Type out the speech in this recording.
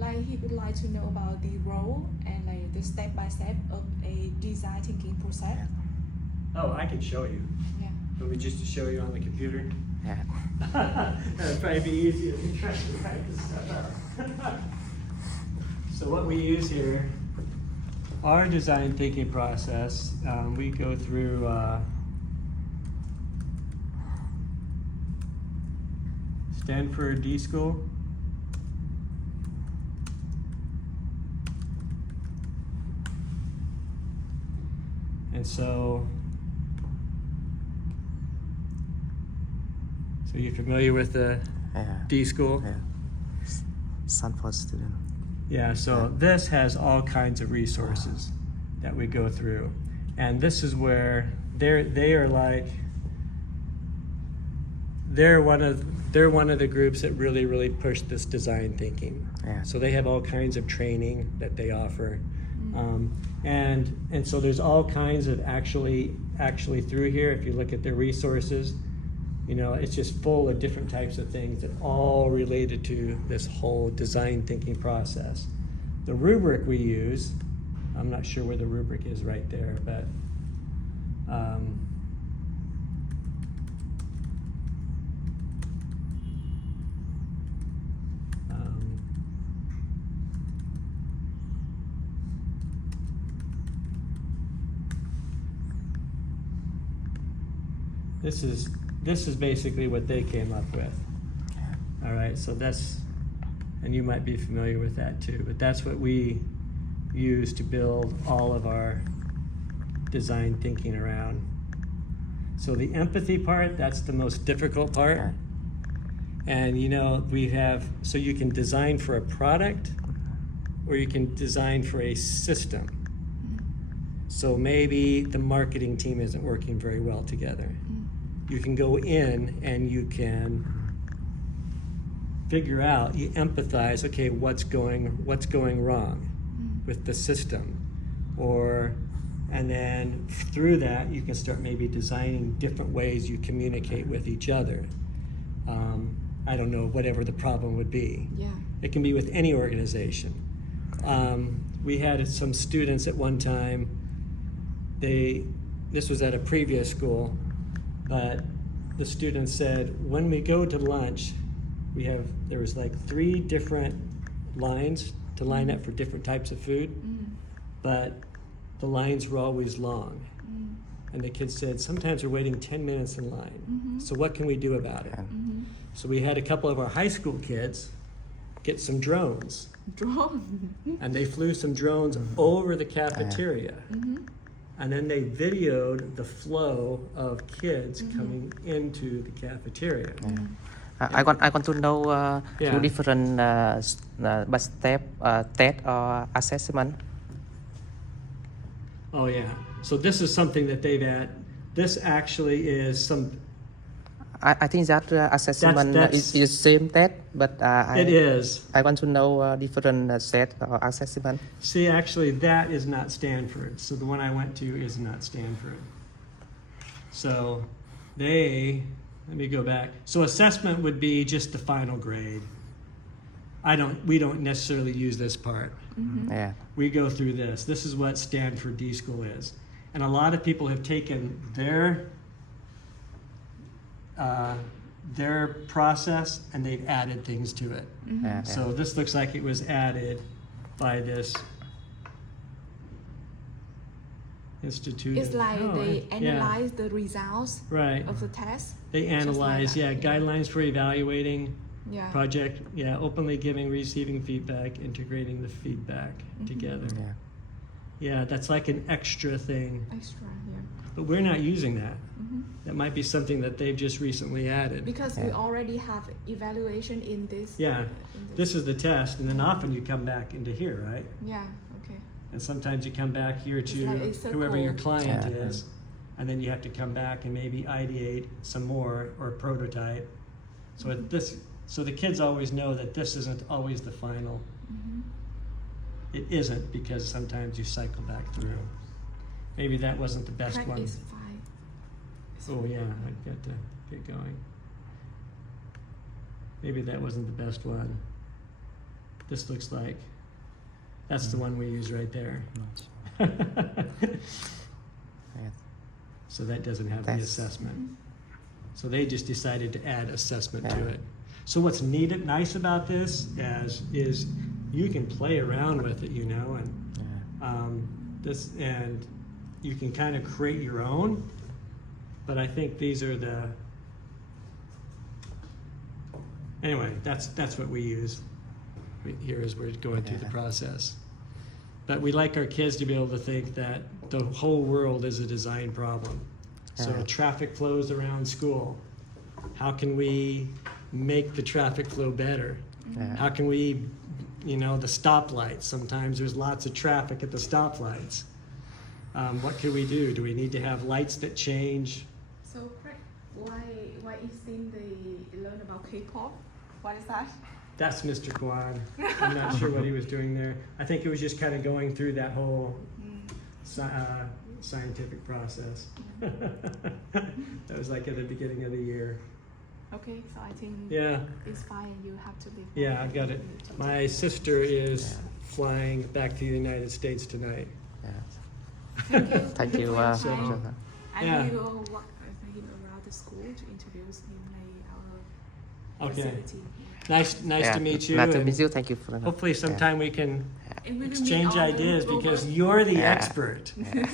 like he would like to know about the role and like the step by step of a design thinking process. Oh, I can show you. Yeah. Want me just to show you on the computer? Yeah. That'd probably be easier than trying to write this stuff out. So what we use here, our design thinking process, we go through Stanford D School. And so you're familiar with the D School? Yeah. Stanford student. Yeah, so this has all kinds of resources that we go through. And this is where they're one of the groups that really push this design thinking. Yeah. So they have all kinds of training that they offer. And so there's all kinds of actually through here, if you look at their resources, you know, it's just full of different types of things that all related to this whole design thinking process. The rubric we use, I'm not sure where the rubric is right there, but this is basically what they came up with. All right, so that's, and you might be familiar with that too, but that's what we use to build all of our design thinking around. So the empathy part, that's the most difficult part. And you know, so you can design for a product or you can design for a system. So maybe the marketing team isn't working very well together. You can go in and you can figure out, you empathize, okay, what's going wrong with the system, and then through that you can start maybe designing different ways you communicate with each other. I don't know, whatever the problem would be. Yeah. It can be with any organization. We had some students at one time, this was at a previous school, but the students said, when we go to lunch, there was like 3 different lines to line up for different types of food, but the lines were always long. And the kids said, sometimes we're waiting 10 minutes in line. So what can we do about it? So we had a couple of our high school kids get some drones. And they flew some drones over the cafeteria. And then they videoed the flow of kids coming into the cafeteria. I want to know two different step test or assessment. Oh yeah. So this is something that they've had. This actually is some. I think that assessment is same test, but it is. I want to know different set or assessment. See, actually, that is not Stanford. So the one I went to is not Stanford. So let me go back. So assessment would be just the final grade. We don't necessarily use this part. Yeah. We go through this. This is what Stanford D School is. And a lot of people have taken their process and they've added things to it. So this looks like it was added by this institute. It's like they analyze the results of the test. They analyze, guidelines for evaluating project, openly giving, receiving feedback, integrating the feedback together. Yeah, that's like an extra thing. But we're not using that. That might be something that they've just recently added. Because we already have evaluation in this. Yeah, this is the test, and then often you come back into here, right? Yeah, okay. And sometimes you come back here to whoever your client is, and then you have to come back and maybe ideate some more or prototype. So the kids always know that this isn't always the final. It isn't, because sometimes you cycle back through. Maybe that wasn't the best one. Oh yeah, I've got to get going. Maybe that wasn't the best one. this looks like. That's the one we use right there. Yes. So that doesn't have the That's- assessment. So they just decided to add assessment to Yeah. it. So what's nice about this is you can play around with it, you know, and Yeah. and you can kind of create your own. But I think these are anyway, that's what we use here as we're going through the Yeah. process. But we like our kids to be able to think that the whole world is a design problem. So Yeah. traffic flows around school. How can we make the traffic flow better? Yeah. How can we, the stoplights, sometimes there's lots of traffic at the stoplights. What can we do? Do we need to have lights that change? So, why is then they learn about K-pop? What is that? That's Mr. Kwan. I'm not sure what he was doing there. I think it was just kind of going through that whole scientific process. That was like at the beginning of the year. Okay, so I think Yeah, it's fine. You have to leave. yeah, I've got it. My sister is flying back to the United States tonight. Yeah. Thank you. So- I Yeah. will walk him around the school to introduce him our Okay. facility. Nice Yeah. to meet you. Nice to and meet you. Thank you for Hopefully sometime we can And we will meet exchange all the ideas rovers. because you're the Yeah. expert. Yeah.